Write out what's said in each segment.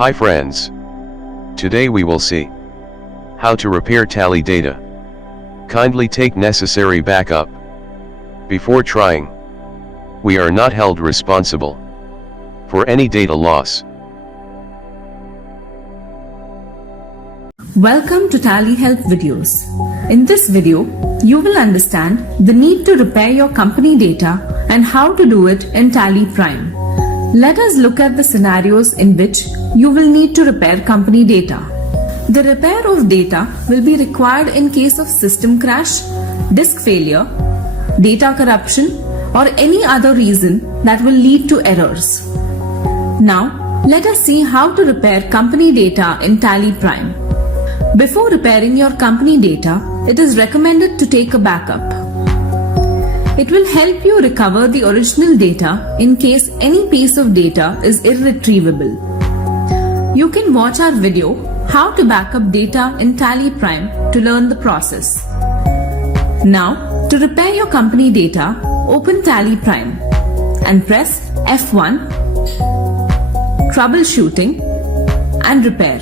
Hi friends. Today we will see how to repair Tally data. Kindly take necessary backup. Before trying, we are not held responsible for any data loss. Welcome to Tally Help videos. In this video, you will understand the need to repair your company data and how to do it in Tally Prime. Let us look at the scenarios in which you will need to repair company data. The repair of data will be required in case of system crash, disk failure, data corruption, or any other reason that will lead to errors. Now, let us see how to repair company data in Tally Prime. Before repairing your company data, it is recommended to take a backup. It will help you recover the original data in case any piece of data is irretrievable. You can watch our video, How to Backup Data in Tally Prime, to learn the process. Now, to repair your company data, open Tally Prime and press F1, Troubleshooting and Repair.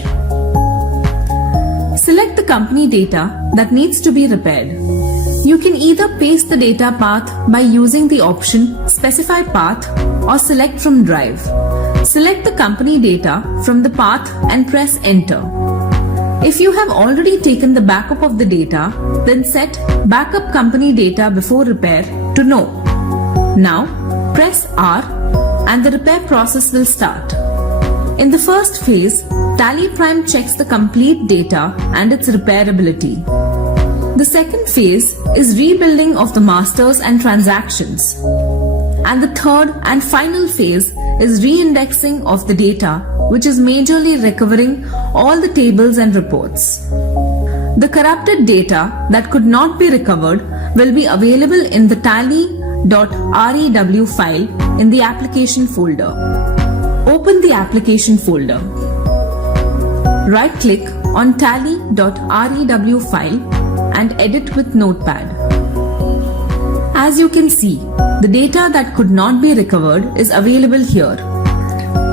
Select the company data that needs to be repaired. You can either paste the data path by using the option Specify Path or select from Drive. Select the company data from the path and press Enter. If you have already taken the backup of the data, then set Backup Company Data Before Repair to No. Now, press R and the repair process will start. In the first phase, Tally Prime checks the complete data and its repairability. The second phase is rebuilding of the masters and transactions. And the third and final phase is reindexing of the data, which is majorly recovering all the tables and reports. The corrupted data that could not be recovered will be available in the tally.rew file in the application folder. Open the application folder. Right-click on tally.rew file and edit with Notepad. As you can see, the data that could not be recovered is available here.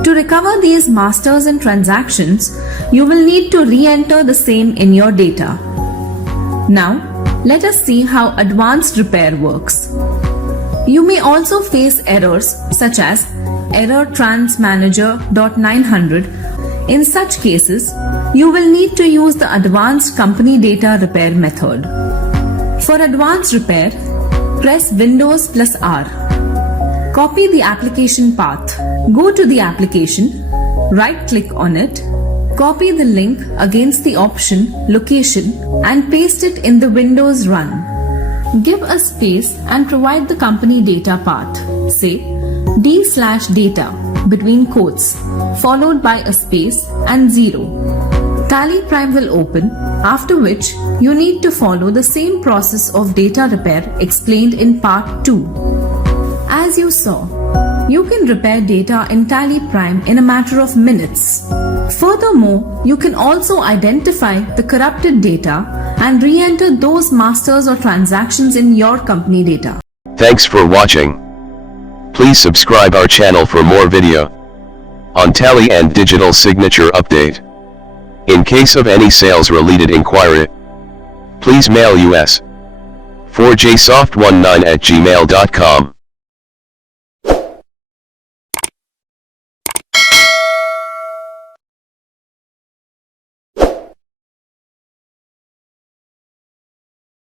To recover these masters and transactions, you will need to re-enter the same in your data. Now, let us see how advanced repair works. You may also face errors such as error transmanager.900. In such cases, you will need to use the advanced company data repair method. For advanced repair, press Windows plus R. Copy the application path. Go to the application, right-click on it, copy the link against the option Location and paste it in the Windows Run. Give a space and provide the company data path. Say D/data between quotes, followed by a space and 0. Tally Prime will open, after which you need to follow the same process of data repair explained in part 2. As you saw, you can repair data in Tally Prime in a matter of minutes. Furthermore, you can also identify the corrupted data and re-enter those masters or transactions in your company data. Thanks for watching. Please subscribe our channel for more video on Tally and digital signature update. In case of any sales related inquiry, please mail us 4jsoft19@gmail.com.